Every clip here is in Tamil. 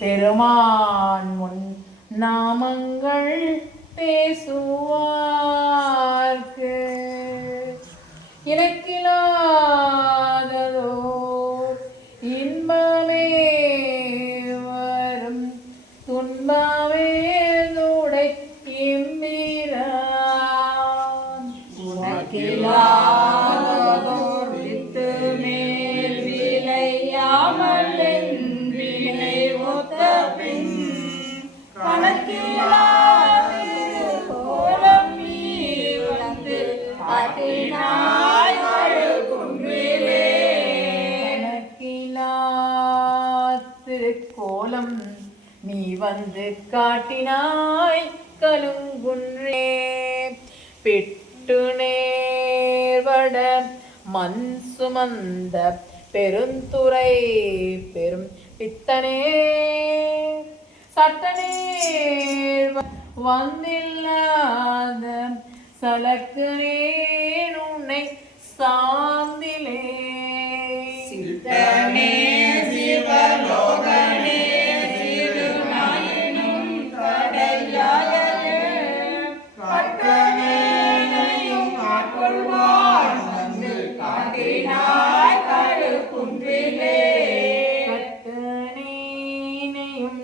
பெருமான் முன் நாமங்கள் பேசுவார்க்கு இலக்கிலாததோர் இன்பமே வரும் துன்பமே துடை இம்பிரான் உனக்கிலாததோர் வித்து மேல் விளையாமல் வினை ஒத்த பின் கணக்கிலாது கோலம் நீ வந்து காட்டினாய் குன்றிலே திருக்கோலம் நீ வந்து காட்டினாய் கலுங்குன்றே பிட்டு நேர்வட மண் சுமந்த பெருந்துறை பெரும் பித்தனே சட்டனேர் வந்தில்லாத சலக்கனேன் உன்னை சாந்திலே சித்தனே சிவலோகனே சிறுநாயினும் கடையாயலே கட்டனேனையும் ஆட்கொள்வான் வந்து காட்டினாய் குன்றிலே கட்டனேனையும்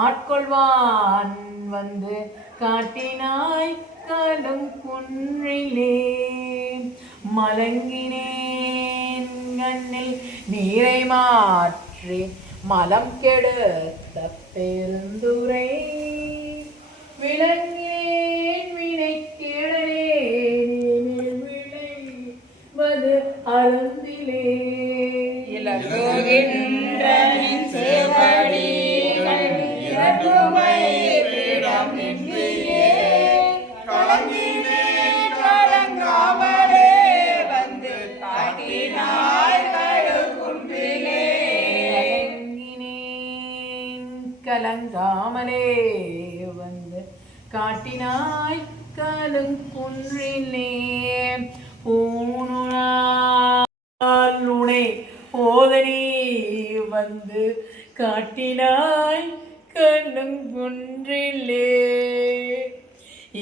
ஆட்கொள்வான் வந்து காட்டினாய் கலுங்குன்றிலே மலங்கினேன் கண்ணில் நீரை மாற்றி மலம் கெடுத்த பெருந்துரை விளங்கினேன் வினை கேடனே விளைவது அருந்திலே இலகுகின்ற நின் சேவடிகள் இரண்டுமை பீடம் நின்றியே கலங்கினேன் கலங்காமலே வந்து காட்டினாய் குன்றிலே கலங்காமலே வந்து காட்டினாய் கலுங்குன்றிலே பூனுனை போதனி வந்து காட்டினாய் கலுங்குன்றிலே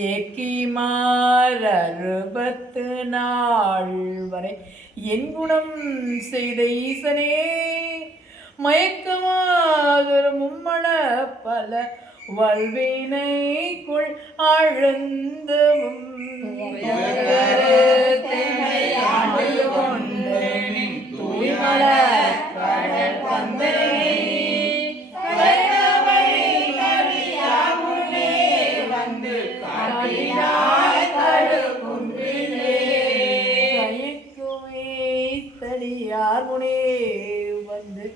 ஏக்கிமார் 60 நாள் வரை என் குணம் செய்த ஈசனே மயக்கமாதொரு மும்மள பல வல்வினைக்குள் ஆழ்ந்தவும் தடியார்முனே வந்து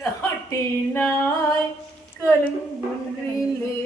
காட்டினாய் கலுங்குன்றிலே